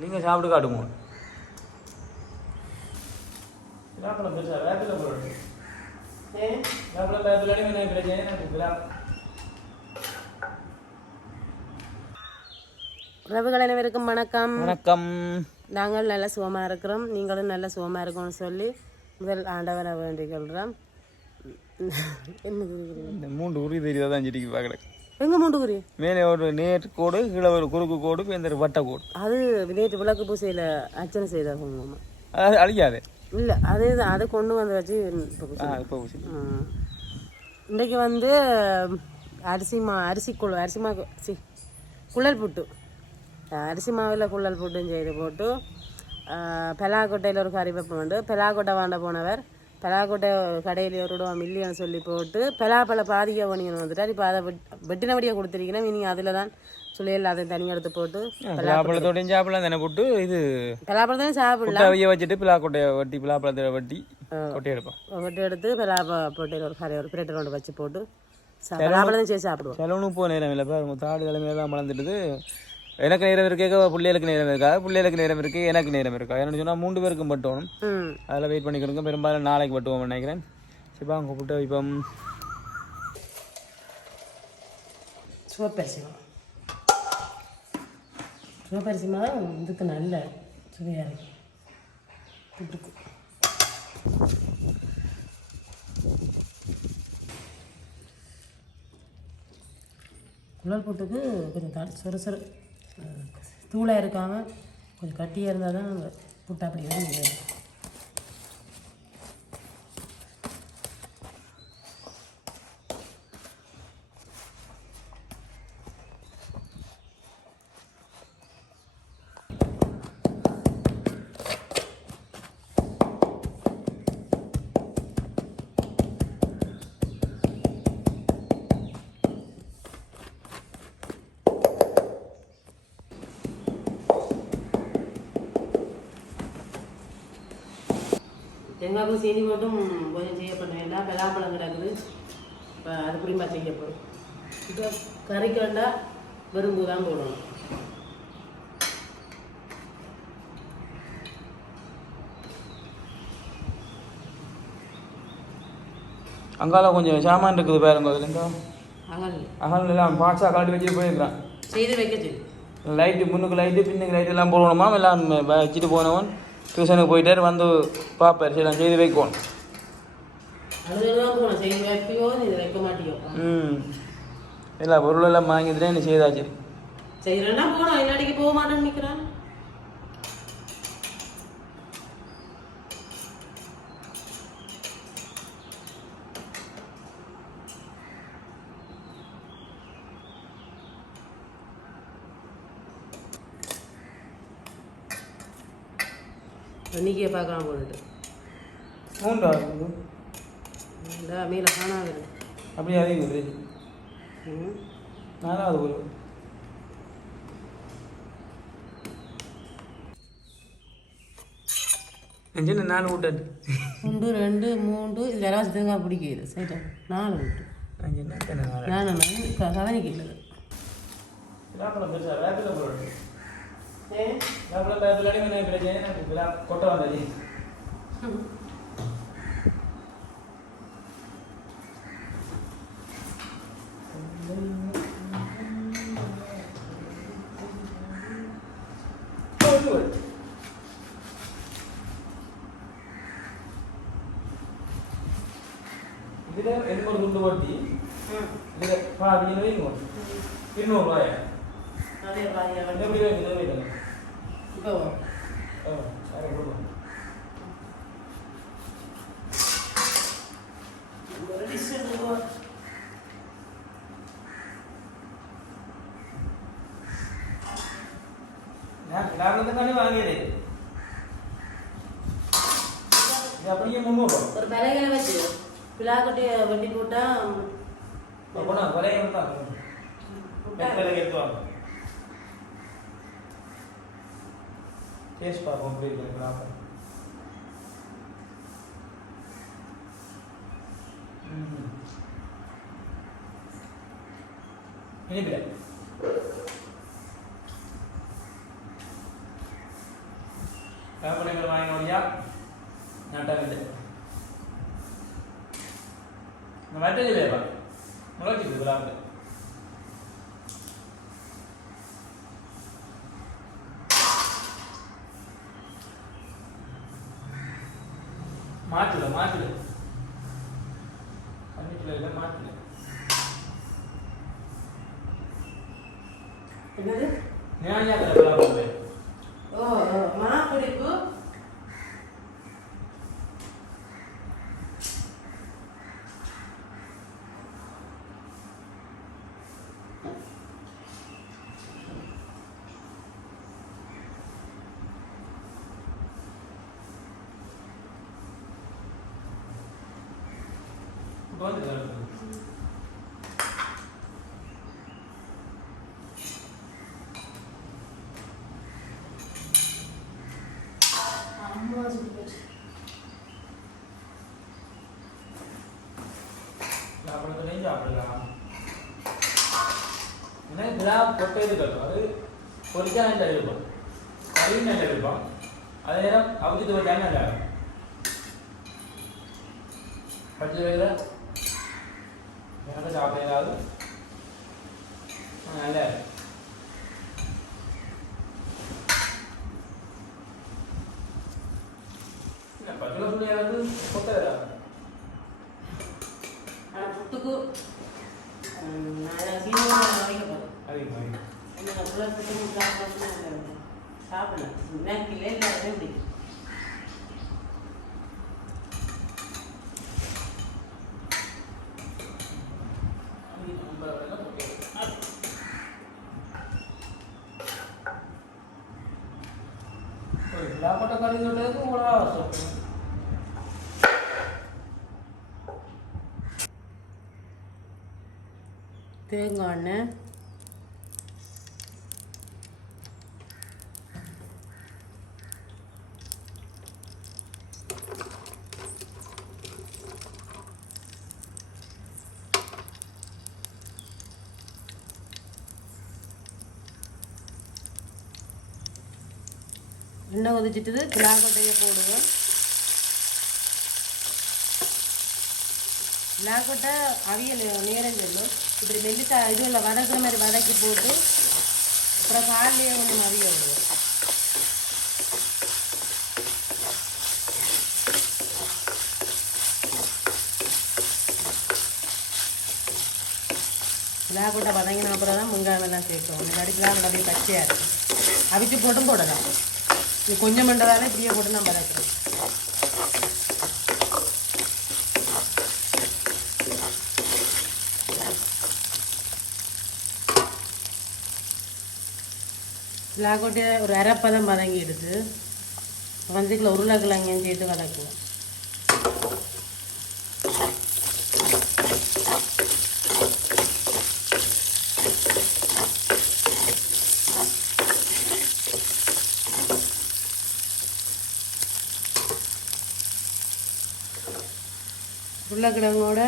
நீங்கள் சாப்பிட்டு காட்டுங்க. விழாப்பழம் பெருசா வேப்பில போடுறது விழாப்பழம் வேப்பில என்ன பிரச்சனை? உறவுகள் அனைவருக்கும் வணக்கம். வணக்கம். நாங்கள் நல்ல சுகமாக இருக்கிறோம். நீங்களும் நல்ல சுகமாக இருக்கணும்னு சொல்லி முதல் ஆண்டவரை வேண்டிக் கொள்கிறோம் என்ன மூன்று உரி தெரியாத தான் செடிக்கு எங்க மூண்டுக்குரி மேலே ஒரு நேர் கோடு கீழே ஒரு குறுக்கு கோடு இந்த வட்ட கோடு. அது நேற்று விளக்கு பூசையில் அர்ச்சனை செய்தாங்க அது அழியாது இல்லை அதே தான் அதை கொண்டு வந்து வச்சு இப்ப பூசை. இன்றைக்கு வந்து அரிசி மா அரிசி குழ அரிசி மா சி குழல் புட்டு. அரிசி மாவில் குழல் புட்டும் செய்து போட்டு பெலாக்கொட்டையில் ஒரு கறி வைப்பம் உண்டு. பெலாக்கொட்டை வாண்ட போனவர் பெலாக்கொட்டை கடையில் ஒரு ரூபா மில்லியன் சொல்லி போட்டு பெலாப்பழ பாதிக்க வணிகன் வந்துட்டார். இப்போ அதை வெட்- வெட்டினபடியாக கொடுத்துருக்கீங்கன்னா இனி அதில் தான் சொல்லி எல்லாத்தையும் தனியாக எடுத்து போட்டு பிலாப்பழத்தோடையும் சாப்பிடலாம் தானே போட்டு? இது பெலாப்பழம் தானே சாப்பிடலாம். குட்டை அவிய வச்சுட்டு பிலாக்கொட்டையை வட்டி பிலாப்பழத்தை வட்டி கொட்டை எடுப்போம். வெட்டி எடுத்து பெலாப்ப போட்டு ஒரு கறி ஒரு பிரேட்டர் கொண்டு வச்சு போட்டு பெலாப்பழம் சேர்த்து சாப்பிடுவோம். செலவுன்னு போக நேரம் இல்லை பாருங்க தாடு தலைமையில தான் வளர்ந்துட்டுது. எனக்கு நேரம் இருக்கே பிள்ளைகளுக்கு நேரம் இருக்கா? பிள்ளைகளுக்கு நேரம் இருக்கு எனக்கு நேரம் இருக்கா? என்னன்னு சொன்னால் மூன்று பேருக்கும் பட்டோம் அதில் வெயிட் பண்ணிக்கிறோங்க பெரும்பாலும் நாளைக்கு பட்டுவோம் நினைக்கிறேன். சரிப்பா அங்கே கூப்பிட்டு இப்போ சிவப்பரிசி மாவு சிவப்பரிசி மாவு இதுக்கு நல்ல சுவையாக இருக்கும் புட்டுக்கு குழல் புட்டுக்கு கொஞ்சம் த சொறு சொறு அஹ், தூளாக இருக்காமல் கொஞ்சம் கட்டியாக இருந்தால் தான் நம்ம புட்டா அப்படி வந்து தேங்காய்க்கும் சீனி போட்டும் கொஞ்சம் செய்ய பண்ணுவேன் எல்லாம் பலாப்பழம் கிடக்குது. இப்போ அது புரியுமா செய்ய போகிறோம் இப்போ கறிக்கு வேண்டாம் வெறும்பு தான் போடணும். அங்கால கொஞ்சம் சாமான் இருக்குது பாருங்க அதுலேருந்து அகல். அகல் எல்லாம் பாட்ஸாக கலட்டி வச்சுட்டு போயிருக்கிறான். செய்து வைக்க லைட்டு முன்னுக்கு லைட்டு பின்னுக்கு லைட் எல்லாம் போடணுமா? எல்லாம் வச்சுட்டு போனவன்? டியூஷனுக்கு போயிட்டார் வந்து பார்ப்பார் சரி நான் செய்து வைக்கணும் ம். எல்லா பொருளெல்லாம் வாங்கிட்டு நீ செய்தாச்சு. இல்லாட்டிக்கு போக மாட்டேன்னு நிற்கிறான் இன்னைக்கே பார்க்கலாம் போட்டுட்டு மூன்றா இந்த மீல காணாது அப்படியே அதிகம் ம். நாலாவது ஒரு. சின்ன நாலு விட்டாரு ஒன்று ரெண்டு மூன்று இலவச தேங்காய் பிடிக்குது சரி நாலு உண்டு அஞ்சு நாலு? நாலு போடுறது விழாப்பழம் வேப்பில என்ன பிரச்சனை விழா கொட்டை வந்தாச்சு இதுல எனக்கு ஒரு துண்டு வட்டி இதுல பாதி வைங்க இருநூறு ரூபாயா அதே பாதியா வந்து எப்படி வைங்க இதை வைங்க இப்போ ஆ, அதை கொடுங்க. ஒரு டிஷ் எடுத்துக்கோ நான் லாபத்துக்காண்டி வாங்கியது இது அப்படியே முந்நூறு ஒரு பலகையில வச்சு பிளாக்கட்டியை வெட்டி போட்டா போனா விலையை தான் வெத்தலை எடுத்துவாங்க டேஸ்ட் பார்ப்போம் எப்படி இருக்கு பார்ப்போம் இனிப்பில்லை மாற்றுல மாற்றுல. கண்ணிக்குள்ள இல்லை மாற்றுல. என்னது? ஞானியா வந்து கலக்குது அம்மா சொல்லி போச்சு சாப்பிட்றதுலையும் சாப்பிடலாம் ஏன்னா இதெல்லாம் பொட்டை இருக்கட்டும் அது பொரிச்சா நல்ல விருப்பம் கறியும் நல்ல விருப்பம் அதே நேரம் அவிச்சு வச்சா நல்லா இருக்கும் பச்சை வேலை எனக்கு சாப்பிட ஏதாவது ஆ, நல்லா இருக்கு. என்ன பச்சை பிள்ளையாவது பொட்டை வராது ஆனால் புட்டுக்கு ம், நான் சீனியர் வைக்க போகிறேன் அதிகமாக என்ன அவ்வளோ புட்டு சாப்பிடணும் சாப்பிடலாம் எனக்கு இல்லை இல்லை அதே பிடிக்கும் ડાકોટો કરી દો એટલે શું தேங்காய் எண்ணெய் எண்ணெய் கொதிச்சிட்டு பிளாக்கொட்டையை போடுவோம் பிளாக்கொட்டை அவியல் நேரம் செல்லும் இப்படி மெல்லிசா இல்லை வதக்குற மாதிரி வதக்கி போட்டு அப்புறம் காலையே கொஞ்சம் அவிய விடுவோம் கிளாக்கொட்டை வதங்கின அப்புறம் தான் வெங்காயம் எல்லாம் சேர்க்கணும் முன்னாடி கிளாக்கொட்டை அப்படியே பச்சையாக இருக்கும் அவிச்சு போட்டும் போடலாம் இது கொஞ்சம் மண்டதால இப்படியே போட்டு நான் வதக்குறேன் லாகோட்டை ஒரு அரைப்பதம் வதங்கி எடுத்து உருளைக்கிழங்கையும் சேர்த்து வதக்குவோம். உருளைக்கிழங்கோட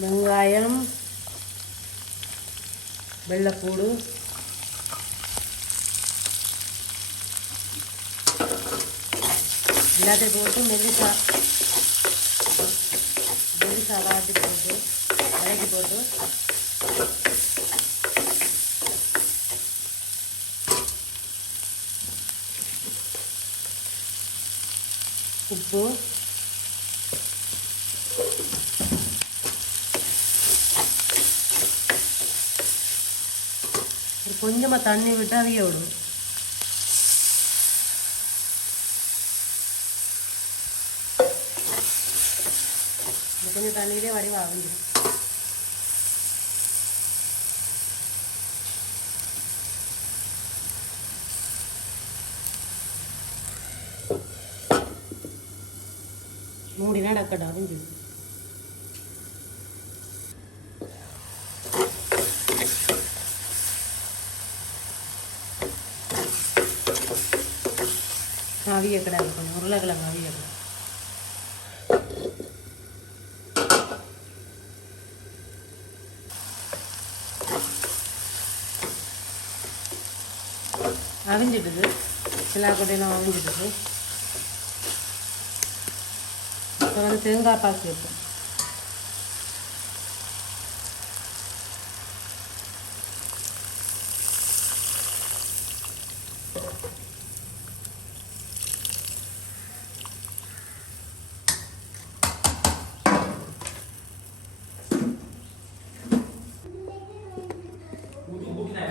வெங்காயம் வெள்ளைப்பூடு எல்லாத்தையும் போட்டு மெல்லிசா மெல்லிசா வாட்டி போட்டு வதக்கி போட்டு உப்பு ஒரு கொஞ்சமாக தண்ணி விட்டு அவிய விடும் இந்த கொஞ்சம் தண்ணியிலே வடிவா மூடினா டக்கடா அவிஞ்சிடும் அவிய கடை இருக்கணும் உருளைக்கிழங்கு அவிய கடை அவிஞ்சிடுது. எல்லா கொட்டையெல்லாம் அவிஞ்சிடுது. இப்போ வந்து தேங்காய் பால் சேர்ப்போம்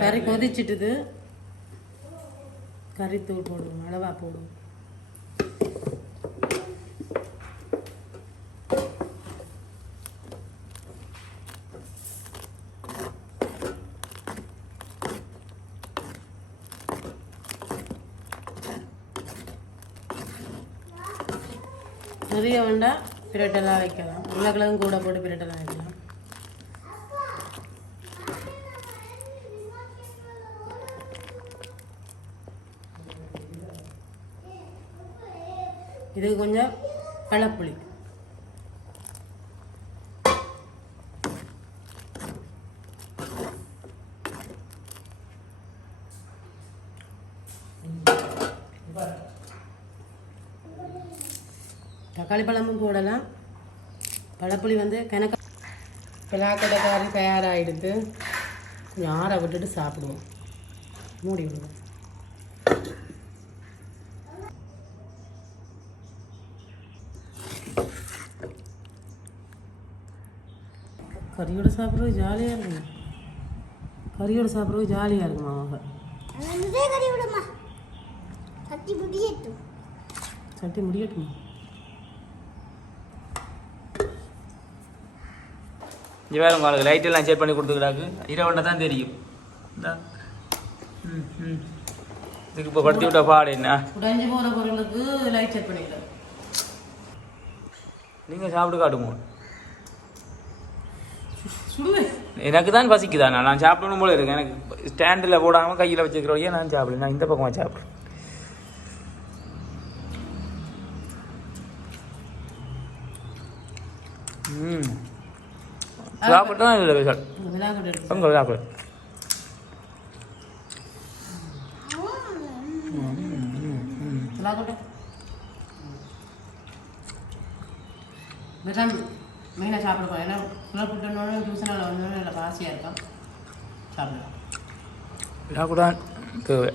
கறி கொதிச்சிட்டுது. கறித்தூள் போடுவோம் அளவாக போடுவோம். நிறைய வேண்டாம் பிரட்டெல்லாம் வைக்கலாம். உருளைக்கிழங்கு கூட போட்டு பிரட்டெல்லாம் வைக்கலாம். இது கொஞ்சம் பழப்புளி தக்காளி பழமும் போடலாம். பழப்புளி வந்து கணக்க பிளாக்கடைக்காரி தயாராகிடுது ஆற விட்டுட்டு சாப்பிடுவோம். மூடி விடுவோம் கறியோட சாப்பிட்றது ஜாலியாக இருக்குங்க கறியோட சாப்பிட்றது ஜாலியாக இருக்குமா அவங்க? அதே கறி விடுமா? கத்தி முடியட்டும். சட்டி முடியட்டுமா? இங்கே வேறு உங்களுக்கு லைட் எல்லாம் செட் பண்ணி கொடுத்துக்கிறாக்கு இரவுண்ட தான் தெரியும். இதுக்கு இப்போ படுத்தி விட்ட பாடு என்ன? உடைஞ்சு போகிற பொருளுக்கு லைட் செக் பண்ணிக்கலாம் நீங்கள் சாப்பிட்டு காட்டுங்க. எனக்கு தான் பசிக்குதா? நான் நான் சாப்பிடணும் போல இருக்கு எனக்கு ஸ்டாண்டில் போடாமல் கையில் வச்சுக்கிறோம் நான் சாப்பிடுவேன் நான் இந்த பக்கமாக சாப்பிடுவேன் ம். சாப்பிட்டு தான் இல்லை எடுத்து உங்கள் சாப்பிடு விரம் மெயினாக ஏன்னா டியூஷனில் வந்தோடனே நல்லா இருக்கும். சாப்பிடலாம். சாப்பிடான் தேவை.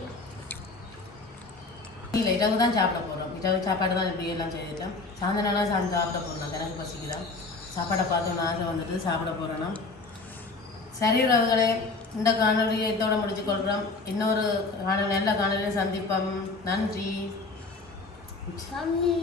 இல்லை இரவு தான் சாப்பிட போகிறோம் இரவு சாப்பாடு தான் இப்படி எல்லாம் செய்துட்டோம். சாயந்தரம்லாம் சாயந்தரம் சாப்பிட போகிறோம் எனக்கு பசிக்குதான் சாப்பாடை பார்த்து ஆசை வந்துட்டு சாப்பிட போகிறேன்னா சரி உறவுகளே இந்த காணொலியை இதோட முடிச்சு கொள்கிறோம் இன்னொரு காணொலி நல்ல காணொலியை சந்திப்போம். நன்றி. சாமி